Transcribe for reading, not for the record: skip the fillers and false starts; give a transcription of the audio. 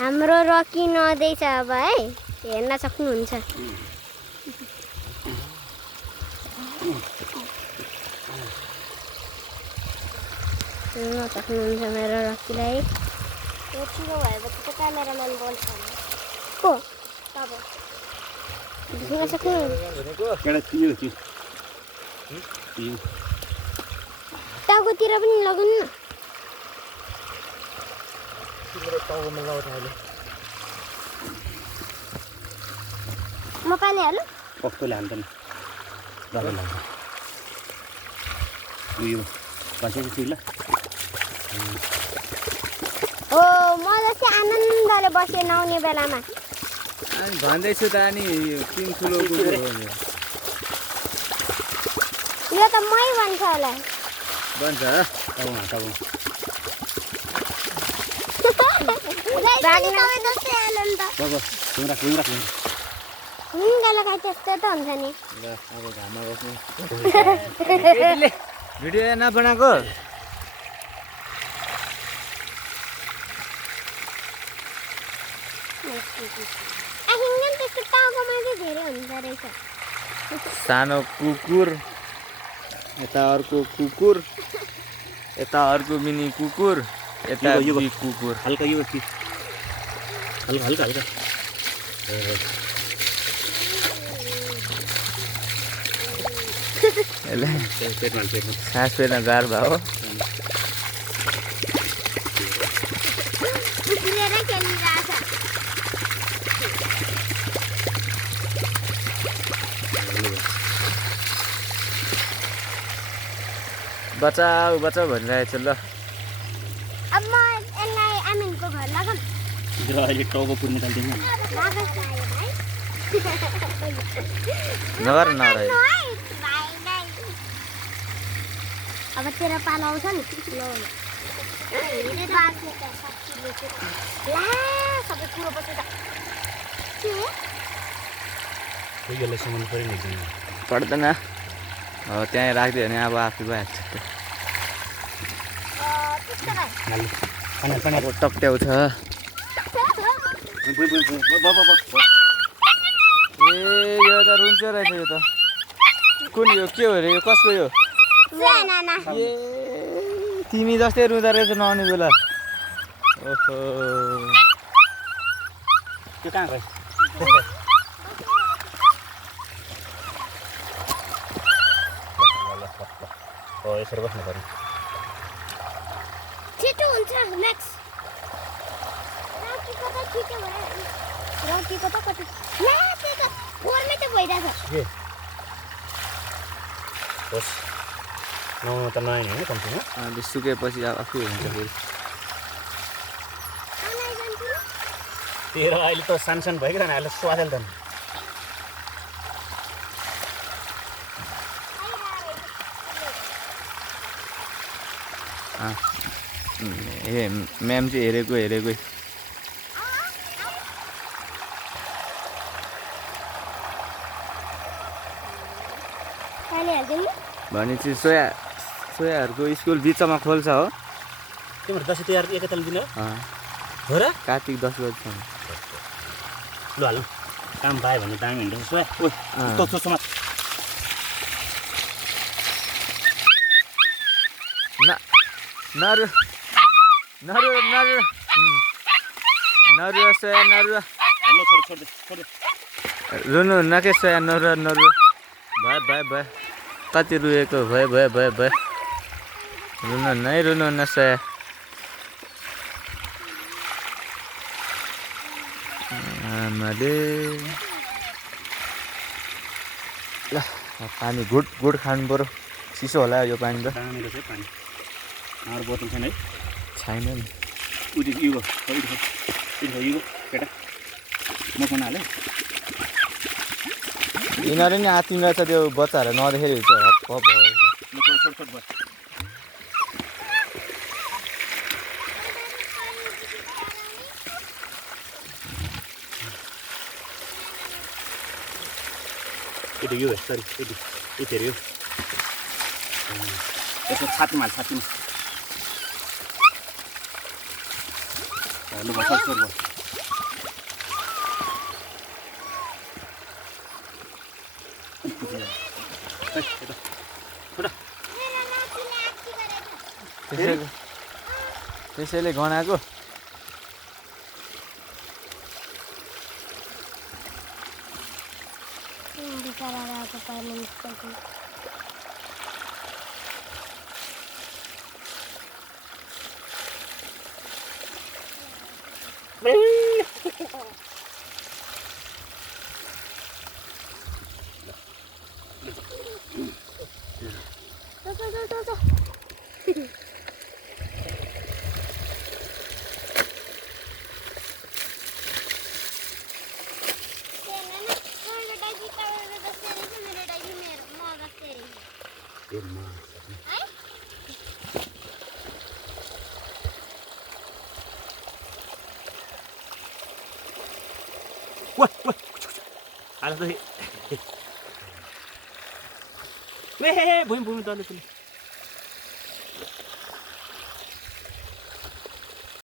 हाम्रो रकी नदैछ अब है हेर्न सक्नुहुन्छ हेर्न सक्नुहुन्छ मेरो रकीलाई यो छिटो भएपछि त क्यामेराम्यान बन्छ को तपाईँ देख्न सक्नुहुन्छ टाउकोतिर पनि लगाउनु न म पानी हाल्नु कस्तोले हाल्छ नि डबल हाल्छ उयो बसेपछि ल हो म जस्तै आनन्दले बसेँ नआउने बेलामा अनि भन्दैछु त अनि तिन ठुलो कुकुर हो नि यो त मै भन्छ होला भन्छ त्यस्तै त हुन्छ नि ल अब घाममा बस्नु भिडियो नबनाएको त्यसको टाउकोमा चाहिँ धेरै हुन्छ रहेछ सानो कुकुर यता अर्को कुकुर यता अर्को मिनी कुकुर यता बी कुकुर हल्का यो हल्का हल्का हल्का पेटमा सास फेर्न गाह्रो भयो हो बचाऊ बचाऊ भनिरहेको छु ल अब म यसलाई आमिनको घर लगाऊँ अहिले टाउको पुर्नु थाल्दैन नगर नगर अब तेरो पालो आउँछ नि सबै कुरो पछि यसलाई समाउनु पऱ्यो नि एकदम पर्दैन हो त्यहीँ राखिदियो भने अब आफै भइहाल्छ अब टप्ट्याउँछ ए यो त रुन्छ रहेछ यो त कुन यो के हो रे यो कसको यो ए तिमी जस्तै रुँदो रहेछ नआउने बेला ओहो त्यो कहाँ गयो हो यसरी बस्नु पर्यो छिटो हुन्छ नेक्स्ट रकीको त कति ला त्यो त फोरमै त भइरहेछ होस् नुहाउनु त नआएन होइन कम्तीमा अनि सुकेपछि आफै हुन्छ फेरि तेरो अहिले त सानसानो भइकन अहिले स्वादेल त ए म्याम चाहिँ हेरेकै भनेपछि सोयाहरूको स्कुल बिचमा खोल्छ हो तिम्रो दसैँ तिहार एकैताल दिन हो र कार्तिक 10 बजीसम्म ल हाल काम पायो भने दामी हुन्छ सोया नरुवा सोया नरुवा रुनु हुन्न के सोया नरुवा भयो कति रुएको भयो रुनु हुन्न सोया आमाले ल पानी गुड खानु पर्यो चिसो होला यो पानी त दामी रहेछ पानी हाम्रो बोतल छैन है छैन नि यो केटा म खान हालेँ यिनीहरू नि आत्तिङ रहेछ त्यो बच्चाहरू नदेखेर हुन्छ हप यो सरी यति हेऱ्यो त्यसको छातीमा छातीमा लु बस छोड बस त्यसैले गनाएको बिचराको पानी निस्केको आला त भुइँ भुइँ डल्ले पनि